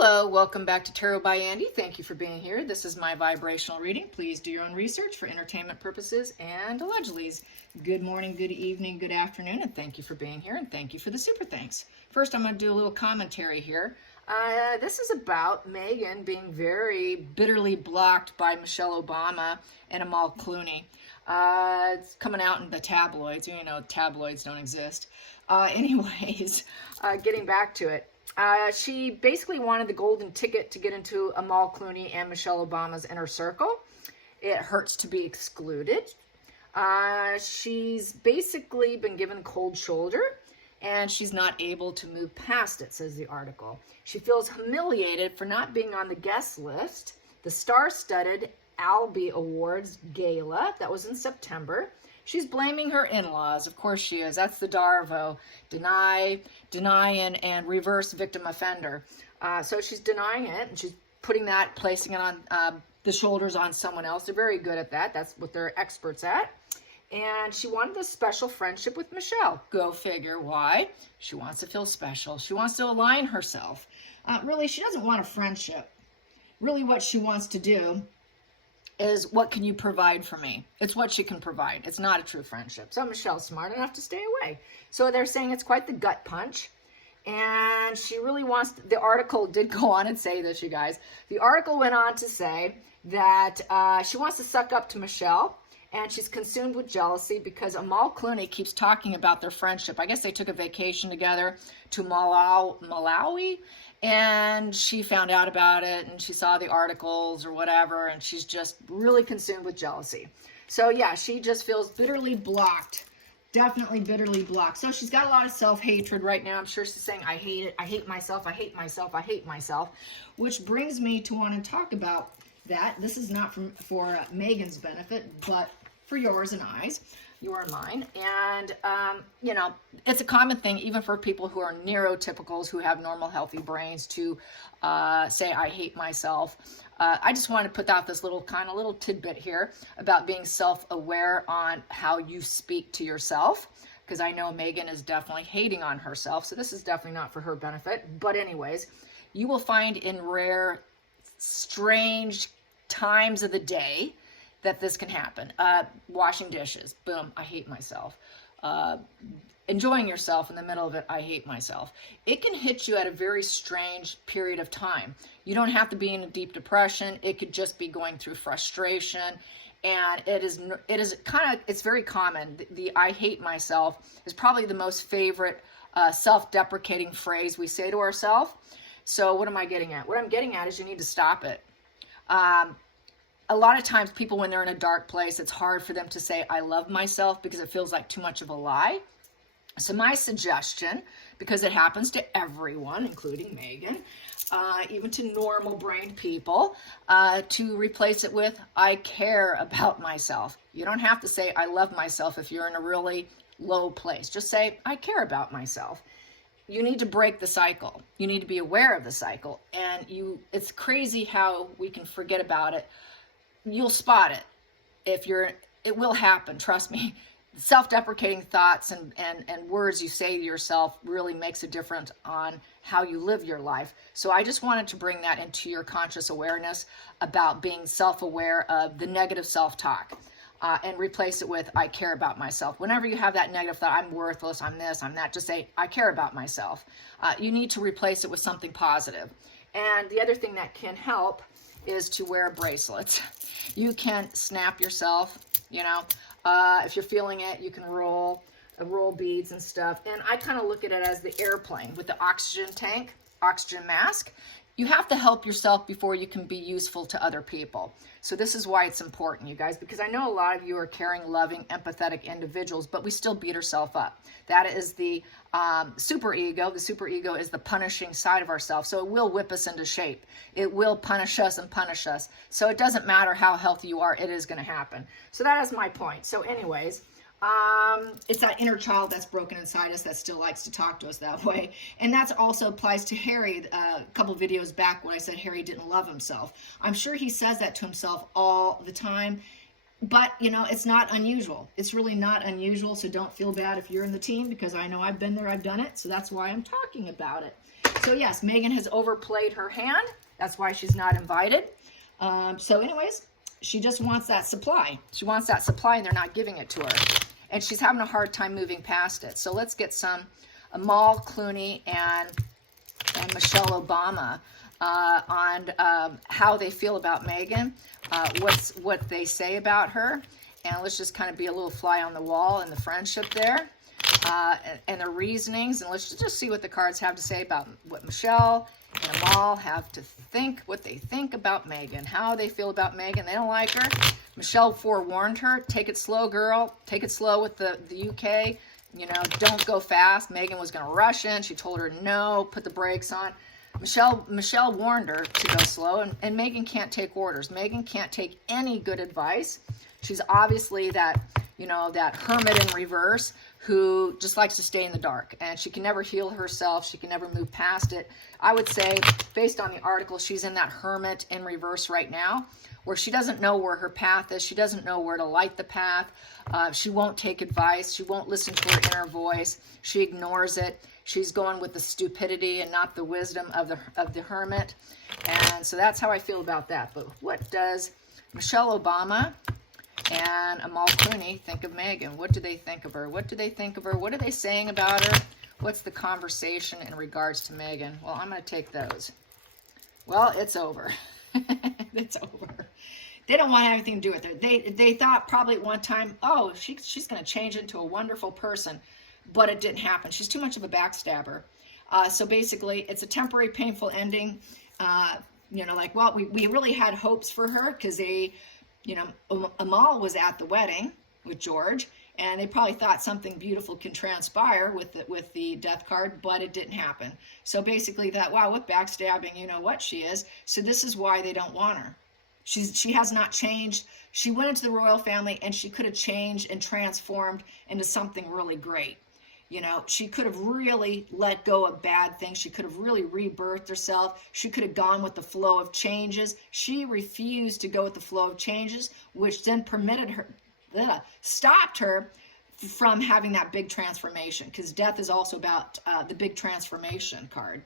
Hello, welcome back to Tarot by Andy. Thank you for being here. This is my vibrational reading. Please do your own research for entertainment purposes and allegedly. Good morning, good evening, good afternoon, and thank you for being here, and thank you for the super thanks. First, I'm going to do a little commentary here. This is about Meghan being very bitterly blocked by Michelle Obama and Amal Clooney. It's coming out in the tabloids. You know, tabloids don't exist. Getting back to it. She basically wanted the golden ticket to get into Amal Clooney and Michelle Obama's inner circle. It hurts to be excluded. She's basically been given cold shoulder, and she's not able to move past it, says the article. She feels humiliated for not being on the guest list, the star-studded Albee Awards Gala that was in September. She's blaming her in-laws. Of course she is. That's the Darvo. Deny, and reverse victim offender. So she's denying it, and she's placing it on the shoulders on someone else. They're very good at that. That's what they're experts at. And she wanted a special friendship with Michelle. Go figure. Why? She wants to feel special. She wants to align herself. Really, she doesn't want a friendship. Really, what she wants to do is, what can you provide for me? It's what she can provide. It's not a true friendship. So Michelle's smart enough to stay away. So they're saying it's quite the gut punch. And she really wants, the article did go on and say this, you guys. The article went on to say that she wants to suck up to Michelle. And she's consumed with jealousy because Amal Clooney keeps talking about their friendship. I guess they took a vacation together to Malawi. And she found out about it, and she saw the articles or whatever, and she's just really consumed with jealousy. So yeah, she just feels bitterly blocked. Definitely bitterly blocked. So she's got a lot of self-hatred right now. I'm sure she's saying, I hate it. I hate myself. I hate myself. I hate myself. Which brings me to want to talk about that. This is not for Meghan's benefit, but for yours and mine. And, you know, it's a common thing, even for people who are neurotypicals, who have normal, healthy brains, to say, I hate myself. I just wanted to put out this little tidbit here about being self-aware on how you speak to yourself, because I know Meghan is definitely hating on herself, so this is definitely not for her benefit. But anyways, you will find in rare, strange times of the day that this can happen. Washing dishes, boom, I hate myself. Enjoying yourself in the middle of it, I hate myself. It can hit you at a very strange period of time. You don't have to be in a deep depression. It could just be going through frustration. And it's very common. The I hate myself is probably the most favorite self-deprecating phrase we say to ourselves. So what am I getting at? What I'm getting at is you need to stop it. A lot of times people, when they're in a dark place, it's hard for them to say, I love myself, because it feels like too much of a lie. So my suggestion, because it happens to everyone, including Meghan, even to normal-brained people, to replace it with, I care about myself. You don't have to say, I love myself if you're in a really low place. Just say, I care about myself. You need to break the cycle. You need to be aware of the cycle. And it's crazy how we can forget about it. You'll spot it. It will happen, trust me. Self-deprecating thoughts and words you say to yourself really makes a difference on how you live your life. So I just wanted to bring that into your conscious awareness about being self-aware of the negative self-talk, and replace it with, I care about myself. Whenever you have that negative thought, I'm worthless, I'm this, I'm that, just say, I care about myself. You need to replace it with something positive. And the other thing that can help is to wear bracelets. You can snap yourself, you know, if you're feeling it, you can roll beads and stuff. And I kind of look at it as the airplane with the oxygen tank, oxygen mask. You have to help yourself before you can be useful to other people. So this is why it's important, you guys, because I know a lot of you are caring, loving, empathetic individuals, but we still beat ourselves up. That is the super ego. The super ego is the punishing side of ourselves. So it will whip us into shape. It will punish us and punish us. So it doesn't matter how healthy you are, it is going to happen. So that is my point. So anyways, it's that inner child that's broken inside us that still likes to talk to us that way. And that also applies to Harry. A couple videos back when I said Harry didn't love himself. I'm sure he says that to himself all the time. But, you know, it's not unusual. It's really not unusual, so don't feel bad if you're in the team, because I know I've been there, I've done it, so that's why I'm talking about it. So yes, Megan has overplayed her hand. That's why she's not invited. So anyways, she just wants that supply. She wants that supply and they're not giving it to her. And she's having a hard time moving past it. So let's get some Amal Clooney and Michelle Obama on how they feel about Megan, what they say about her. And let's just kind of be a little fly on the wall in the friendship there. And the reasonings, and let's just see what the cards have to say about what Michelle and Amal have to think, what they think about Megan, how they feel about Megan. They don't like her. Michelle forewarned her, take it slow, girl. Take it slow with the UK. You know, don't go fast. Megan was going to rush in. She told her no, put the brakes on. Michelle warned her to go slow, and Megan can't take orders. Megan can't take any good advice. She's obviously that, you know, that hermit in reverse who just likes to stay in the dark, and she can never heal herself. She can never move past it. I would say, based on the article, she's in that hermit in reverse right now, where she doesn't know where her path is. She doesn't know where to light the path. She won't take advice. She won't listen to her inner voice. She ignores it. She's going with the stupidity and not the wisdom of the hermit. And so that's how I feel about that. But what does Michelle Obama and Amal Clooney think of Megan? What do they think of her? What do they think of her? What are they saying about her? What's the conversation in regards to Megan? Well, I'm going to take those. Well, it's over. It's over. They don't want anything to do with her. They thought probably at one time, oh, she's going to change into a wonderful person, but it didn't happen. She's too much of a backstabber. So basically, it's a temporary, painful ending. You know, like, well, we really had hopes for her because they, you know, Amal was at the wedding with George, and they probably thought something beautiful can transpire with the death card, but it didn't happen. So basically that, wow, what backstabbing, you know what she is. So this is why they don't want her. She has not changed. She went into the royal family and she could have changed and transformed into something really great. You know, she could have really let go of bad things. She could have really rebirthed herself. She could have gone with the flow of changes. She refused to go with the flow of changes, which then permitted her, stopped her from having that big transformation, because death is also about the big transformation card.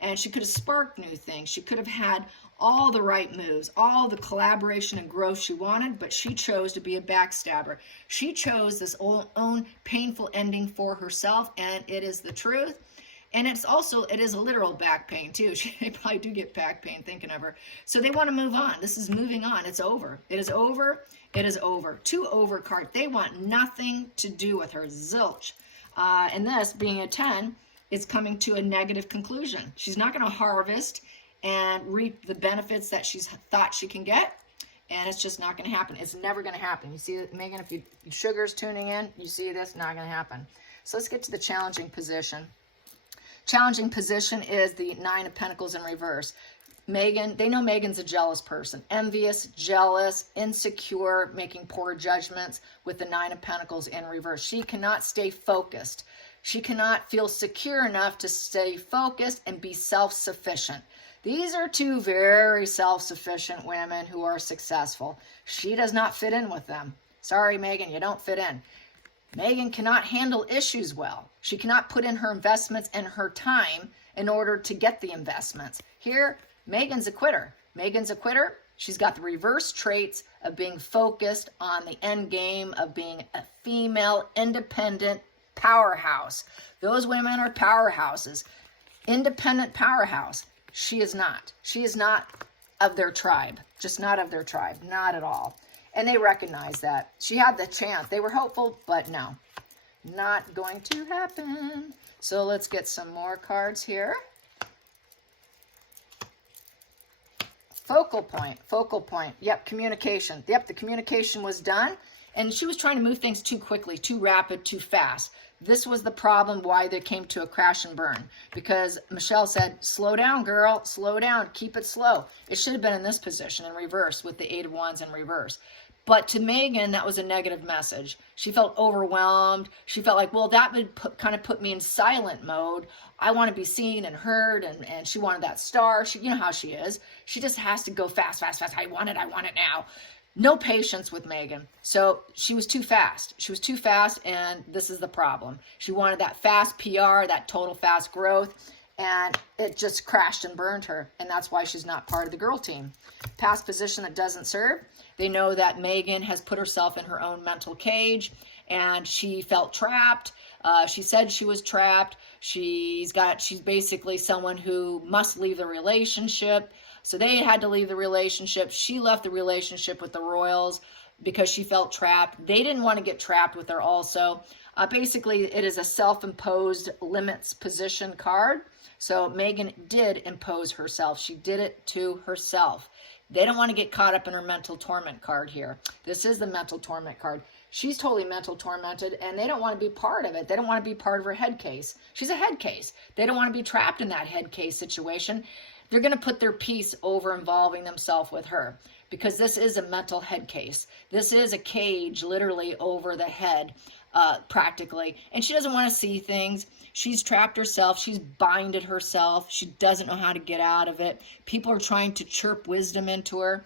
And she could have sparked new things. She could have had all the right moves, all the collaboration and growth she wanted, but she chose to be a backstabber. She chose this own painful ending for herself, and it is the truth. And it is a literal back pain too. They probably do get back pain thinking of her. So they want to move on. This is moving on. It's over. It is over. It is over. 2 over card. They want nothing to do with her. Zilch. And this, being a 10, is coming to a negative conclusion. She's not going to harvest and reap the benefits that she's thought she can get. And it's just not going to happen. It's never going to happen. You see, Megan, if Sugar's tuning in, you see this, not going to happen. So let's get to the challenging position. Challenging position is the 9 of Pentacles in reverse. Megan, they know Megan's a jealous person. Envious, jealous, insecure, making poor judgments with the 9 of Pentacles in reverse. She cannot stay focused. She cannot feel secure enough to stay focused and be self-sufficient. These are 2 very self-sufficient women who are successful. She does not fit in with them. Sorry, Megan, you don't fit in. Megan cannot handle issues well. She cannot put in her investments and her time in order to get the investments. Here, Megan's a quitter. Megan's a quitter. She's got the reverse traits of being focused on the end game of being a female, independent powerhouse. Those women are powerhouses. Independent powerhouse. She is not. She is not of their tribe. Just not of their tribe. Not at all. And they recognize that. She had the chance. They were hopeful, but no. Not going to happen. So let's get some more cards here. Focal point. Focal point. Yep, communication. Yep, the communication was done. And she was trying to move things too quickly, too rapid, too fast. This was the problem why they came to a crash and burn. Because Michelle said, slow down, girl. Slow down. Keep it slow. It should have been in this position in reverse with the 8 of Wands in reverse. But to Megan, that was a negative message. She felt overwhelmed. She felt like, well, that would kind of put me in silent mode. I want to be seen and heard, and she wanted that star. You know how she is. She just has to go fast, fast, fast. I want it now. No patience with Megan. So she was too fast. She was too fast, and this is the problem. She wanted that fast PR, that total fast growth, and it just crashed and burned her, and that's why she's not part of the girl team. Past position that doesn't serve. They know that Megan has put herself in her own mental cage, and she felt trapped. She said she was trapped. She's basically someone who must leave the relationship. So they had to leave the relationship. She left the relationship with the Royals because she felt trapped. They didn't want to get trapped with her also. Basically, it is a self-imposed limits position card. So Megan did impose herself. She did it to herself. They don't want to get caught up in her mental torment card here. This is the mental torment card. She's totally mental tormented, and they don't want to be part of it. They don't want to be part of her head case. She's a head case. They don't want to be trapped in that head case situation. They're going to put their peace over involving themselves with her, because this is a mental head case. This is a cage literally over the head, practically. And she doesn't want to see things. She's trapped herself. She's binded herself. She doesn't know how to get out of it. People are trying to chirp wisdom into her,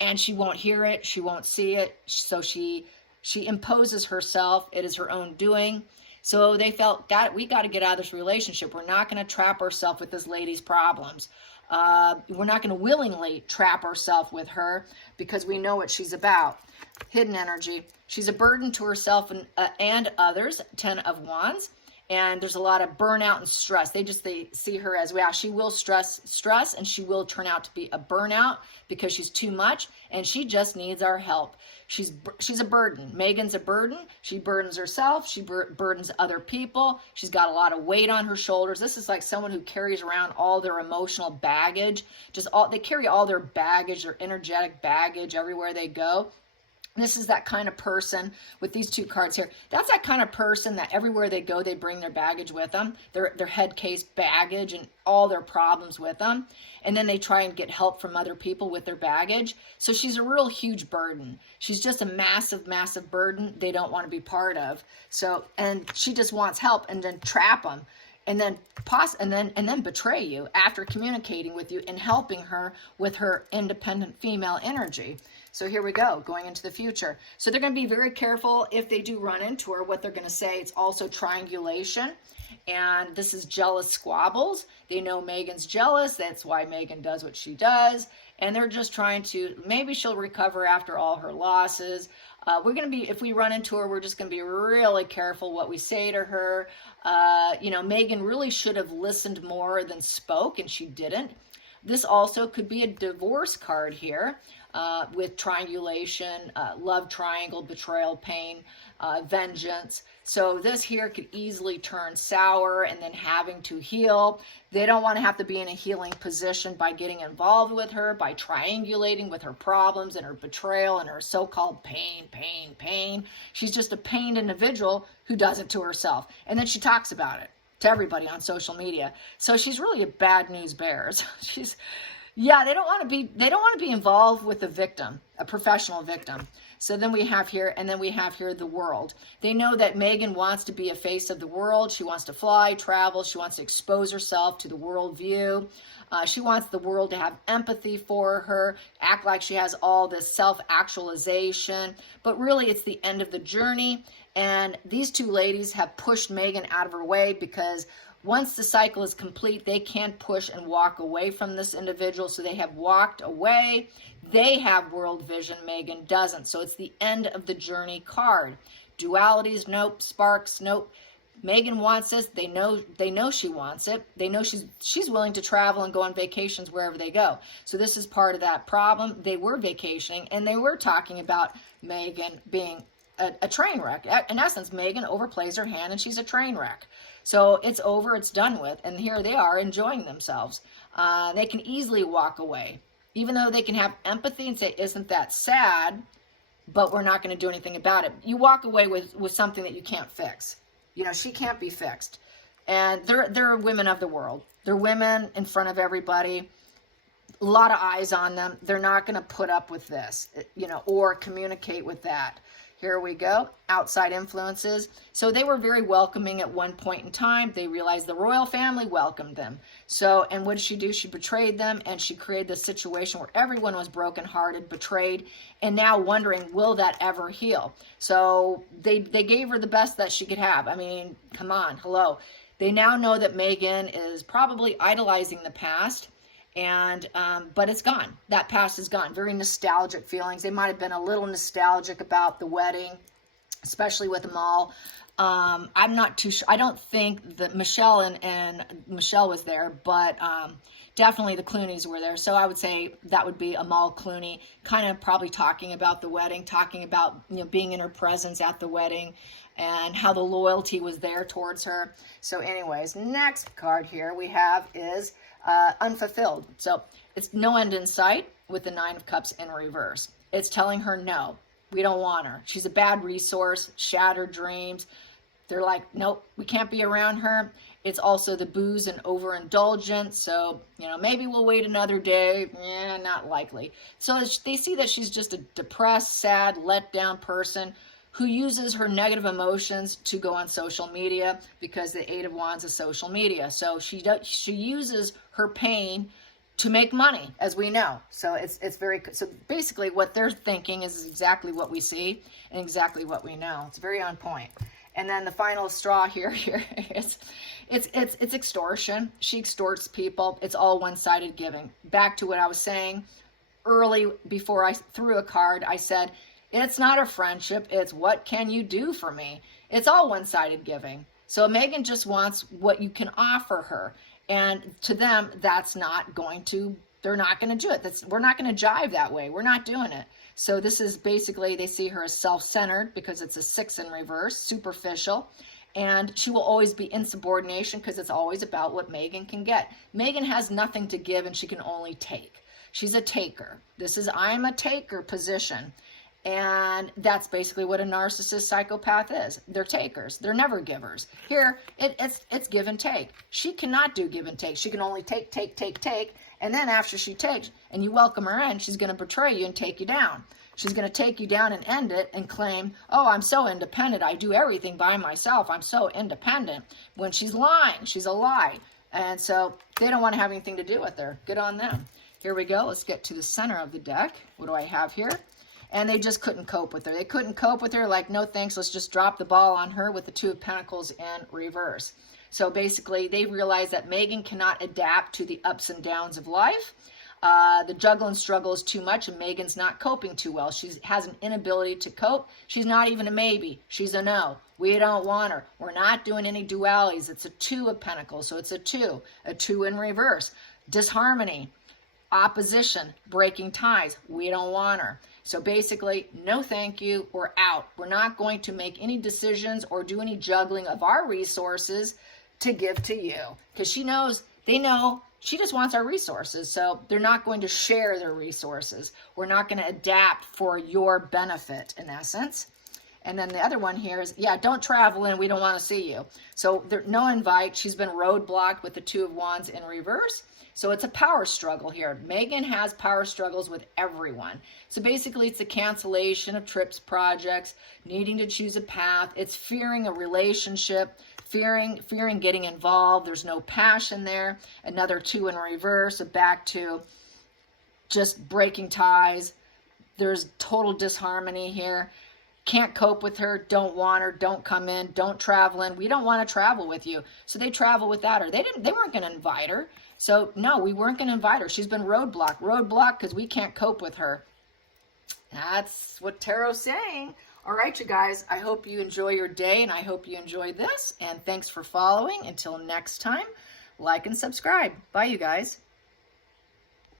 and she won't hear it. She won't see it. So she imposes herself. It is her own doing. So they felt, we got to get out of this relationship. We're not going to trap ourselves with this lady's problems. We're not going to willingly trap ourselves with her, because we know what she's about. Hidden energy. She's a burden to herself and others. 10 of Wands. And there's a lot of burnout and stress. They see her as, wow, she will stress, and she will turn out to be a burnout because she's too much, and she just needs our help. She's a burden. Megan's a burden. She burdens herself. She burdens other people. She's got a lot of weight on her shoulders. This is like someone who carries around all their emotional baggage. They carry all their baggage, their energetic baggage everywhere they go. This is that kind of person with these two cards here. That's that kind of person that everywhere they go, they bring their baggage with them, their head case baggage and all their problems with them. And then they try and get help from other people with their baggage. So she's a real huge burden. She's just a massive, massive burden they don't want to be part of. So, and she just wants help, and then trap them. And then betray you after communicating with you and helping her with her independent female energy. So here we go, going into the future. So they're going to be very careful if they do run into her, what they're going to say. It's also triangulation. And this is jealous squabbles. They know Megan's jealous. That's why Megan does what she does. And they're just trying to, maybe she'll recover after all her losses. If we run into her, we're just going to be really careful what we say to her. Megan really should have listened more than spoke, and she didn't. This also could be a divorce card here, with triangulation, love triangle, betrayal, pain, vengeance. So this here could easily turn sour and then having to heal. They don't want to have to be in a healing position by getting involved with her, by triangulating with her problems and her betrayal and her so-called pain. She's just a pained individual who does it to herself. And then she talks about it to everybody on social media. So she's really a bad news bear. They don't want to be involved with a victim, a professional victim. So then we have here, the world. They know that Megan wants to be a face of the world. She wants to fly, travel. She wants to expose herself to the world view. She wants the world to have empathy for her, act like she has all this self-actualization. But really, it's the end of the journey. And these two ladies have pushed Megan out of her way, because once the cycle is complete, they can't push and walk away from this individual. So they have walked away. They have world vision. Megan doesn't. So it's the end of the journey card. Dualities, nope. Sparks, nope. Megan wants this. They know she wants it. They know she's willing to travel and go on vacations wherever they go. So this is part of that problem. They were vacationing, and they were talking about Megan being a train wreck. In essence, Megan overplays her hand, and she's a train wreck. So it's over, it's done with, and here they are enjoying themselves. They can easily walk away, even though they can have empathy and say, isn't that sad, but we're not going to do anything about it. You walk away with something that you can't fix. She can't be fixed. And they're women of the world. They're women in front of everybody. A lot of eyes on them. They're not going to put up with this, or communicate with that. Here we go. Outside influences. So they were very welcoming at one point in time. They realized the royal family welcomed them. So, and what did she do? She betrayed them, and she created this situation where everyone was brokenhearted, betrayed, and now wondering, will that ever heal? So they gave her the best that she could have. I mean, come on, hello. They now know that Megan is probably idolizing the past, and but it's gone. That past is gone. Very nostalgic feelings. They might have been a little nostalgic about the wedding, especially with them all. I'm not too sure. I don't think that Michelle and Michelle was there, but definitely the Clooneys were there. So I would say that would be Amal Clooney, kind of probably talking about the wedding, talking about, you know, being in her presence at the wedding and how the loyalty was there towards her. So anyways, next card here we have is unfulfilled. So it's no end in sight with the Nine of Cups in reverse. It's telling her, no, we don't want her. She's a bad resource, shattered dreams. They're like, nope, we can't be around her. It's also the booze and overindulgence. So, you know, maybe we'll wait another day. Not likely. So they see that she's just a depressed, sad, let down person who uses her negative emotions to go on social media, because the Eight of Wands is social media. So she uses her pain to make money, as we know. So it's very, so basically what they're thinking is exactly what we see and exactly what we know. It's very on point. And then the final straw here is it's extortion. She extorts people. It's all one-sided giving. Back to what I was saying early before I threw a card, I said, it's not a friendship. It's what can you do for me? It's all one-sided giving. So Megan just wants what you can offer her. And to them, that's not going to, they're not going to do it. We're not going to jive that way. We're not doing it. So this is basically, they see her as self-centered because it's a 6 in reverse, superficial. And she will always be in subordination because it's always about what Megan can get. Megan has nothing to give and she can only take. She's a taker. This is I'm a taker position. And that's basically what a narcissist psychopath is. They're takers. They're never givers. Here, it's give and take. She cannot do give and take. She can only take. And then after she takes and you welcome her in, she's going to betray you and take you down. She's going to take you down and end it and claim, oh, I'm so independent. I do everything by myself. I'm so independent. When she's lying, she's a lie. And so they don't want to have anything to do with her. Good on them. Here we go. Let's get to the center of the deck. What do I have here? And they just couldn't cope with her. They couldn't cope with her, like, no thanks, let's just drop the ball on her with the Two of Pentacles in reverse. So basically, they realize that Megan cannot adapt to the ups and downs of life. The juggle and struggle is too much, and Megan's not coping too well. She has an inability to cope. She's not even a maybe. She's a no. We don't want her. We're not doing any dualities. It's a Two of Pentacles, so it's a two in reverse. Disharmony, opposition, breaking ties. We don't want her. So basically, no thank you, we're out. We're not going to make any decisions or do any juggling of our resources to give to you. Because they know, she just wants our resources. So they're not going to share their resources. We're not going to adapt for your benefit, in essence. And then the other one here is, yeah, don't travel in, we don't want to see you. So no invite. She's been roadblocked with the Two of Wands in reverse. So it's a power struggle here. Megan has power struggles with everyone. So basically it's a cancellation of trips, projects, needing to choose a path. It's fearing a relationship, fearing getting involved. There's no passion there. Another Two in reverse, back to just breaking ties. There's total disharmony here. Can't cope with her, don't want her, don't come in, don't travel in. We don't want to travel with you. So they travel without her. They weren't going to invite her. So no, we weren't going to invite her. She's been roadblocked because we can't cope with her. That's what Tarot's saying. All right, you guys, I hope you enjoy your day and I hope you enjoy this. And thanks for following. Until next time, like and subscribe. Bye, you guys.